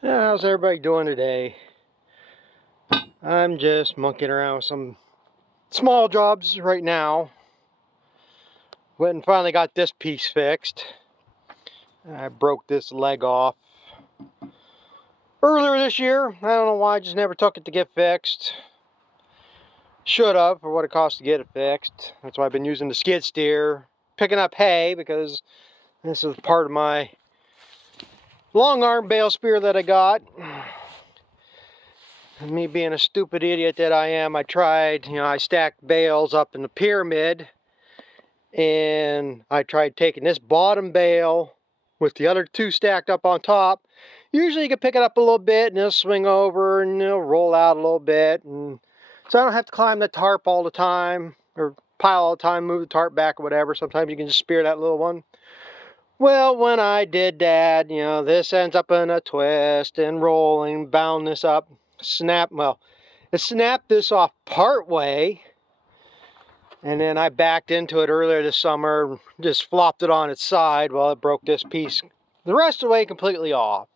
How's everybody doing today? I'm just monkeying around with some small jobs right now. Went and finally got this piece fixed. I broke this leg off earlier this year. I don't know why, I just never took it to get fixed. Should have, for what it cost to get it fixed. That's why I've been using the skid steer, picking up hay, because this is part of my long arm bale spear that I got. And me being a stupid idiot that I am, I tried, I stacked bales up in the pyramid, and I tried taking this bottom bale with the other two stacked up on top. Usually you can pick it up a little bit and it'll swing over and it'll roll out a little bit, and so I don't have to climb the tarp all the time or pile all the time, move the tarp back or whatever. Sometimes you can just spear that little one. Well, when I did that, this ends up in a twist and rolling, bound this up, it snapped this off part way, and then I backed into it earlier this summer, just flopped it on its side. Well, it broke this piece the rest of the way completely off.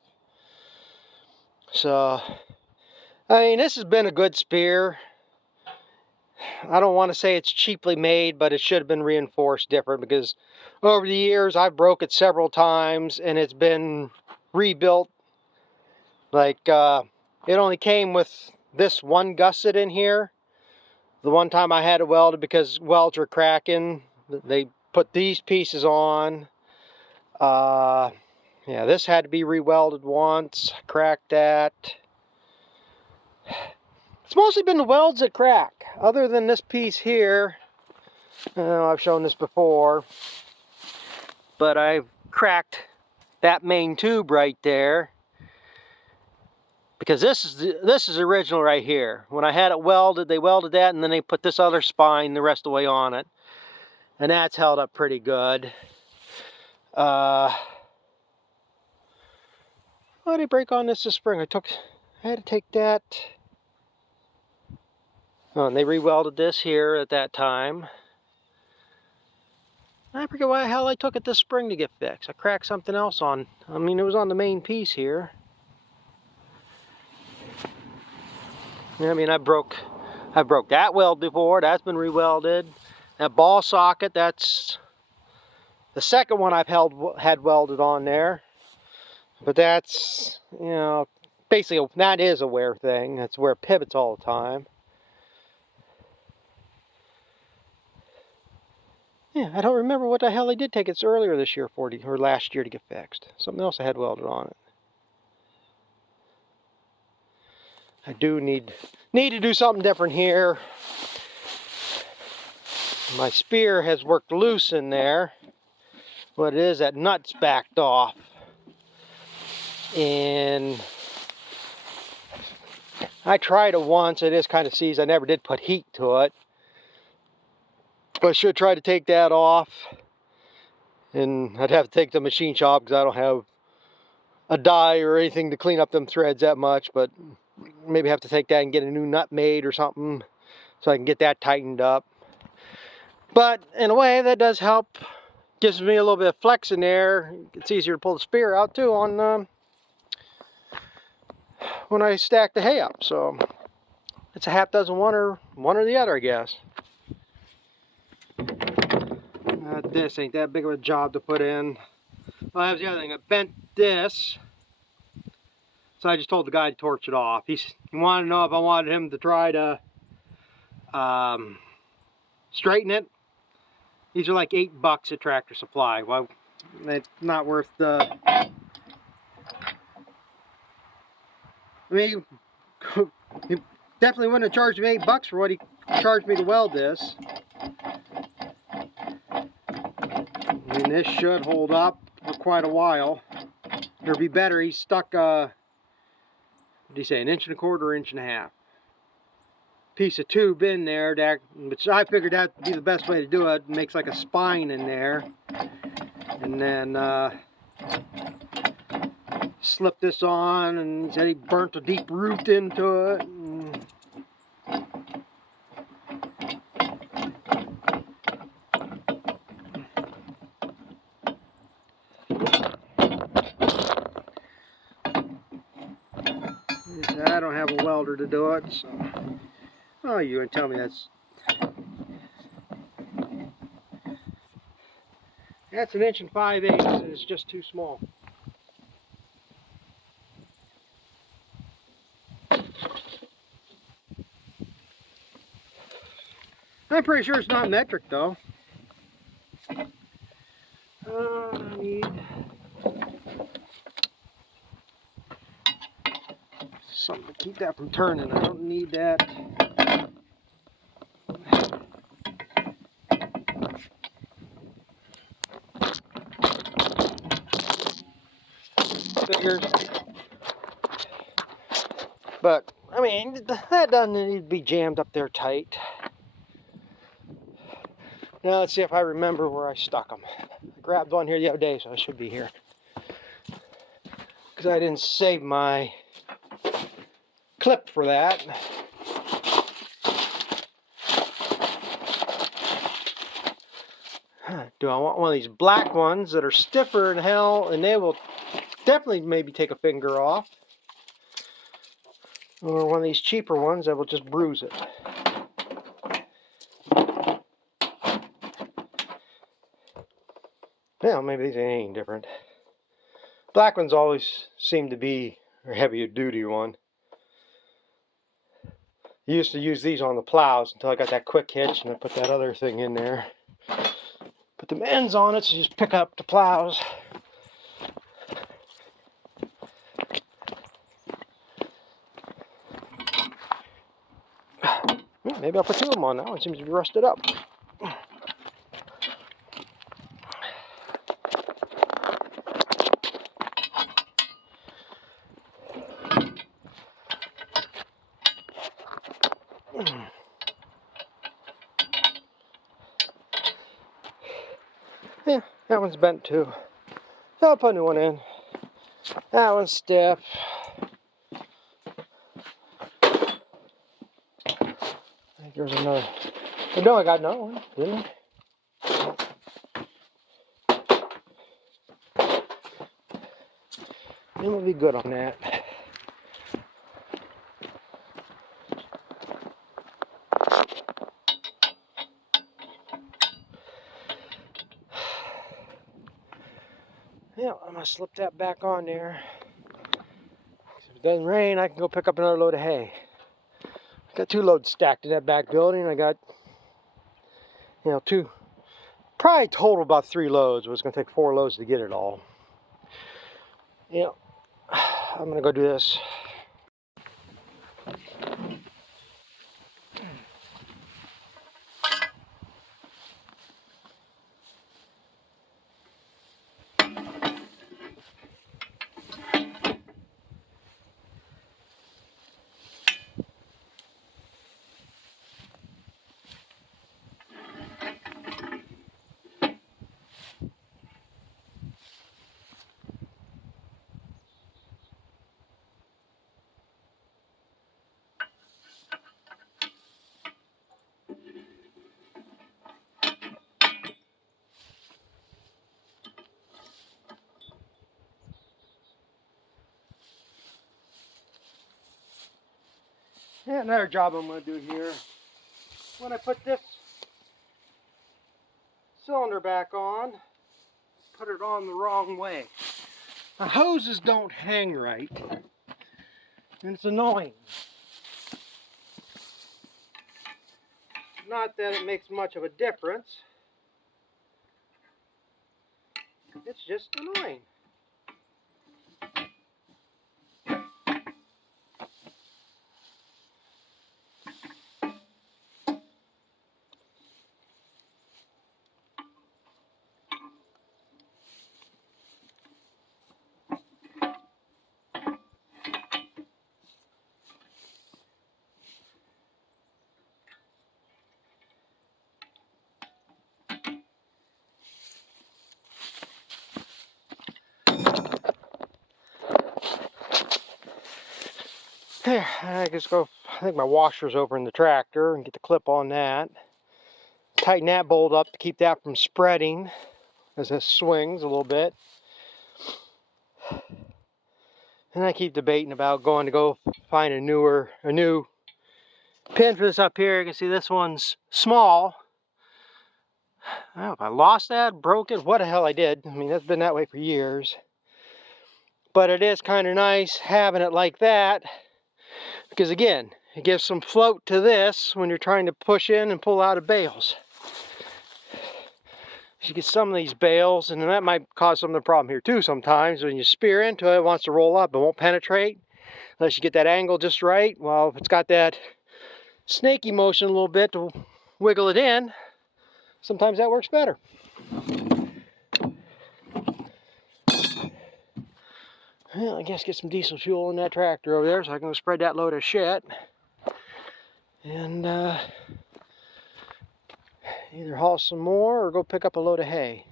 So, this has been a good spear. I don't want to say it's cheaply made, but it should have been reinforced different, because over the years I've broke it several times and it's been rebuilt. Like, it only came with this one gusset in here. The one time I had it welded because welds were cracking, they put these pieces on. Yeah, this had to be re-welded once. Cracked that. It's mostly been the welds that crack. Other than this piece here, I've shown this before, but I've cracked that main tube right there, because this is original right here. When I had it welded, they welded that and then they put this other spine the rest of the way on it, and that's held up pretty good. Why did I break on this spring? I had to take that. Oh, and they re-welded this here at that time. I forget why the hell I took it this spring to get fixed. I cracked something else on. It was on the main piece here. I broke that weld before. That's been re-welded. That ball socket, that's the second one I've had welded on there. But that's, basically that is a wear thing. That's where it pivots all the time. Yeah, I don't remember what the hell I did take it earlier this year or last year to get fixed. Something else I had welded on it. I do need to do something different here. My spear has worked loose in there. What it is, that nut's backed off. And I tried it once. It is kind of seized. I never did put heat to it. But I should try to take that off. And I'd have to take to the machine shop because I don't have a die or anything to clean up them threads that much. But maybe have to take that and get a new nut made or something so I can get that tightened up. But in a way, that does help. Gives me a little bit of flex in there. It's easier to pull the spear out too on when I stack the hay up. So it's a half dozen one or the other, I guess. This ain't that big of a job to put in. Well, that was the other thing. I bent this, so I just told the guy to torch it off. He wanted to know if I wanted him to try to straighten it. These are like $8 at Tractor Supply. Well, it's not worth the... he definitely wouldn't have charged me $8 for what he charged me to weld this. This should hold up for quite a while. It'll be better. He stuck, what did he say, 1.25 inches or 1.5 inches? Piece of tube in there, which I figured that would be the best way to do it. It makes like a spine in there. And then slip this on, and he said he burnt a deep root into it. I don't have a welder to do it, so. Oh, you gonna tell me that's 1 5/8 and it's just too small. I'm pretty sure it's not metric though. I need something to keep that from turning. I don't need that. Figures. But, I mean, that doesn't need to be jammed up there tight. Now let's see if I remember where I stuck them. I grabbed one here the other day, so I should be here. Because I didn't save my clip for that. Do I want one of these black ones that are stiffer than hell, and they will definitely maybe take a finger off? Or one of these cheaper ones that will just bruise it? Well, maybe these ain't any different. Black ones always seem to be a heavier duty one. I used to use these on the plows until I got that quick hitch, and I put that other thing in there. Put the ends on it so you just pick up the plows. Maybe I'll put 2 of them on now. It seems to be rusted up. Yeah, that one's bent too. I'll put a new one in. That one's stiff. I think there's another. Oh, no, I got another one, didn't I? It will be good on that. Yeah, I'm gonna slip that back on there. If it doesn't rain, I can go pick up another load of hay. I got 2 loads stacked in that back building. I got, 2, probably total about 3 loads. It was gonna take 4 loads to get it all. Yeah, I'm gonna go do this. Yeah, another job I'm going to do here. When I put this cylinder back on, put it on the wrong way. The hoses don't hang right, and it's annoying. Not that it makes much of a difference. It's just annoying. There, I just go, I think my washer's over in the tractor, and get the clip on that. Tighten that bolt up to keep that from spreading as it swings a little bit. And I keep debating about going to go find a new pin for this up here. You can see this one's small. I don't know if I lost that, broke it, what the hell I did. I mean, that's been that way for years. But it is kind of nice having it like that, because again, it gives some float to this when you're trying to push in and pull out of bales. You get some of these bales, and that might cause some of the problem here too sometimes. When you spear into it, it wants to roll up, it won't penetrate unless you get that angle just right. Well, if it's got that snaky motion a little bit to wiggle it in, sometimes that works better. Well, I guess get some diesel fuel in that tractor over there so I can go spread that load of shit. And either haul some more or go pick up a load of hay.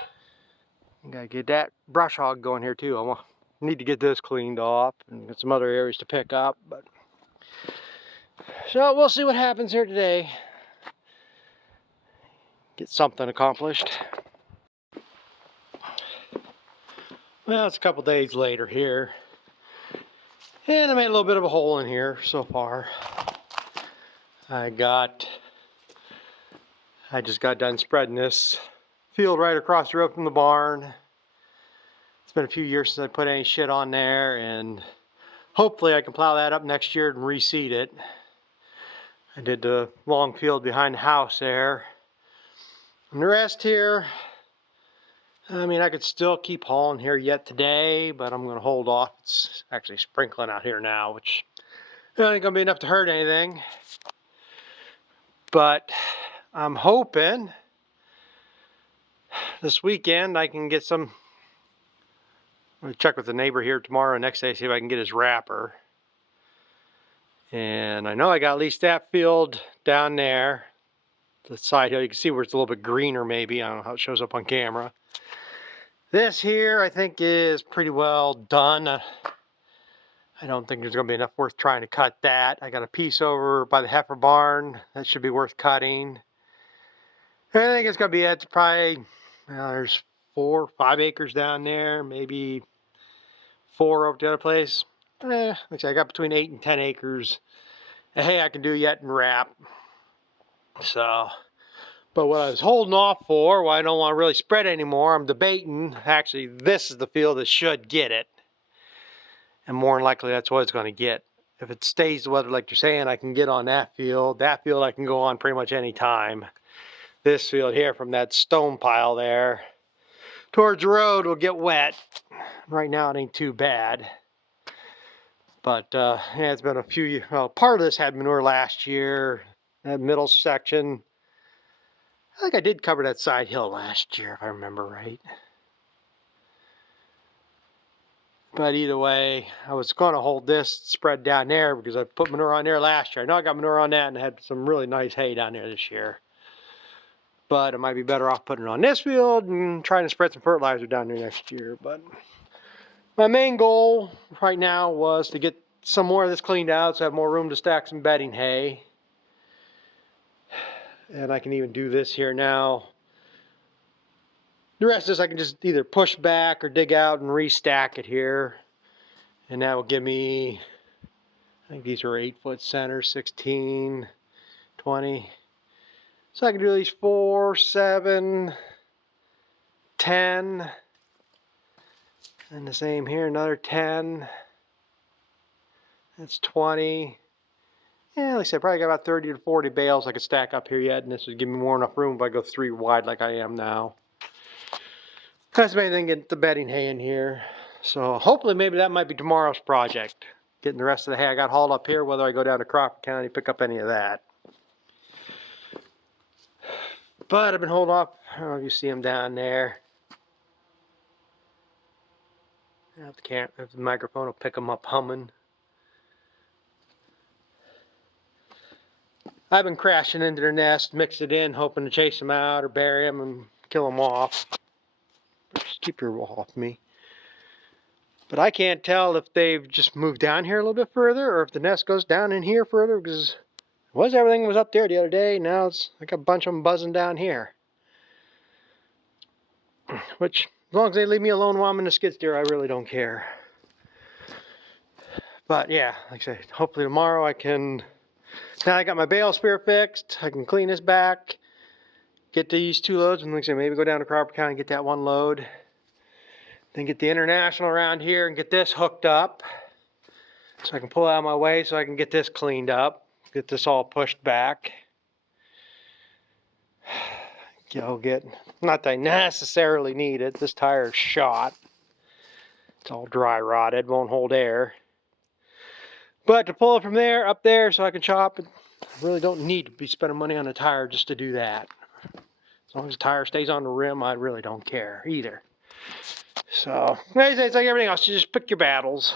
I gotta get that brush hog going here too. I need to get this cleaned off and get some other areas to pick up. But so we'll see what happens here today. Get something accomplished. Well, it's a couple days later here. And I made a little bit of a hole in here so far. I just got done spreading this field right across the road from the barn. It's been a few years since I put any shit on there, and hopefully I can plow that up next year and reseed it. I did the long field behind the house there. And the rest here, I mean, I could still keep hauling here yet today, but I'm going to hold off. It's actually sprinkling out here now, which ain't going to be enough to hurt anything. But I'm hoping this weekend I can get some. I'm going to check with the neighbor here tomorrow and next day, see if I can get his wrapper. And I know I got at least that field down there. The side hill, you can see where it's a little bit greener maybe. I don't know how it shows up on camera. This here I think is pretty well done. I don't think there's going to be enough worth trying to cut that. I got a piece over by the heifer barn. That should be worth cutting. I think it's going to be it. Probably, well, there's 4 or 5 acres down there. Maybe 4 over the other place. Like I got between 8 and 10 acres. And hey, I can do yet and wrap. So, but what I was holding off for, why I don't want to really spread anymore, I'm debating, actually this is the field that should get it. And more than likely that's what it's going to get. If it stays the weather like you're saying, I can get on that field. That field I can go on pretty much any time. This field here from that stone pile there towards the road will get wet. Right now it ain't too bad. But yeah, it's been a few years. Well, part of this had manure last year. That middle section, I think I did cover that side hill last year, if I remember right. But either way, I was going to hold this spread down there because I put manure on there last year. I know I got manure on that and had some really nice hay down there this year. But it might be better off putting it on this field and trying to spread some fertilizer down there next year. But my main goal right now was to get some more of this cleaned out so I have more room to stack some bedding hay. And I can even do this here now. The rest of this I can just either push back or dig out and restack it here. And that will give me, I think these are 8-foot centers, 16, 20. So I can do these 4, 7, 10. And the same here, another 10. That's 20. Yeah, like I said, probably got about 30 to 40 bales I could stack up here yet, and this would give me more enough room if I go 3 wide like I am now. That's the main thing, get the bedding hay in here. So hopefully maybe that might be tomorrow's project. Getting the rest of the hay I got hauled up here, whether I go down to Crawford County, pick up any of that. But I've been holding off. I don't know if you see them down there. If the microphone will pick them up humming. I've been crashing into their nest, mix it in, hoping to chase them out or bury them and kill them off. Just keep your off me. But I can't tell if they've just moved down here a little bit further or if the nest goes down in here further, because everything was up there the other day. Now it's like a bunch of them buzzing down here. Which As long as they leave me alone while I'm in the skid steer, I really don't care. But yeah, like I said, hopefully tomorrow I can, now I got my bale spear fixed, I can clean this back, get these 2 loads, and like I said, maybe go down to Crawford County and get that 1 load. Then get the International around here and get this hooked up. So I can pull it out of my way so I can get this cleaned up. Get this all pushed back. Get, not that I necessarily need it. This tire's shot. It's all dry rotted, won't hold air. But to pull it from there, up there, so I can chop it, I really don't need to be spending money on a tire just to do that. As long as the tire stays on the rim, I really don't care either. So, it's like everything else, you just pick your battles.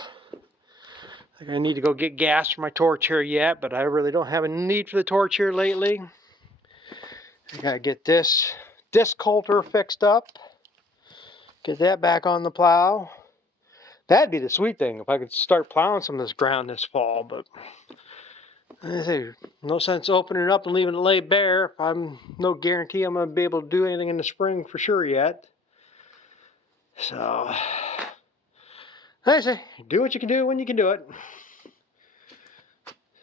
I need to go get gas for my torch here yet, but I really don't have a need for the torch here lately. I gotta get this disc holder fixed up. Get that back on the plow. That'd be the sweet thing if I could start plowing some of this ground this fall, but I say, no sense opening it up and leaving it lay bare. I'm no guarantee I'm gonna be able to do anything in the spring for sure yet. So I say, do what you can do when you can do it.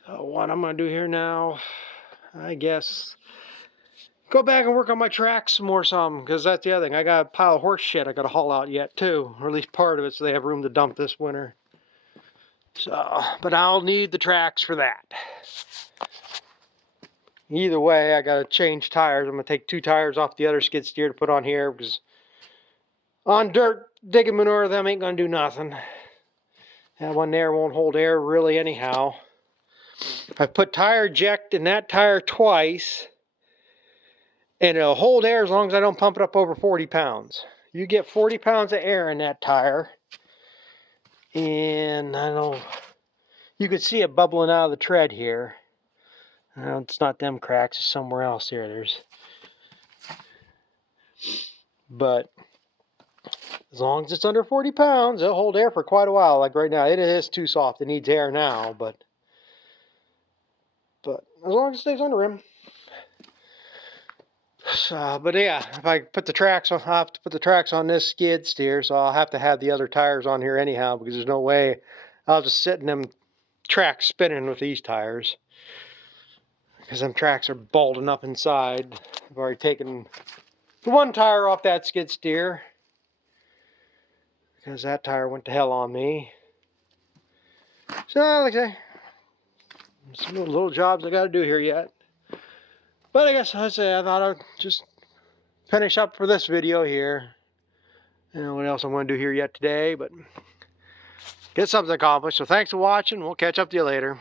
So what I'm gonna do here now, I guess, go back and work on my tracks some more because that's the other thing. I got a pile of horse shit I gotta haul out yet too, or at least part of it so they have room to dump this winter. So, but I'll need the tracks for that. Either way, I gotta change tires. I'm gonna take 2 tires off the other skid steer to put on here because on dirt, digging manure, them ain't gonna do nothing. That one there won't hold air really anyhow. I've put tire eject in that tire twice, and it'll hold air as long as I don't pump it up over 40 pounds. You get 40 pounds of air in that tire, and I know you can see it bubbling out of the tread here. It's not them cracks, it's somewhere else here. But as long as it's under 40 pounds, it'll hold air for quite a while. Like right now, it is too soft. It needs air now, but as long as it stays on the rim. So, but yeah, if I put the tracks on, I'll have to put the tracks on this skid steer, so I'll have to have the other tires on here anyhow, because there's no way I'll just sit in them tracks spinning with these tires. Because them tracks are balding up inside. I've already taken the 1 tire off that skid steer, because that tire went to hell on me. So, like I say, some little jobs I got to do here yet. But I guess I thought I'd just finish up for this video here. I don't know what else I'm going to do here yet today, but get something accomplished. So thanks for watching. We'll catch up to you later.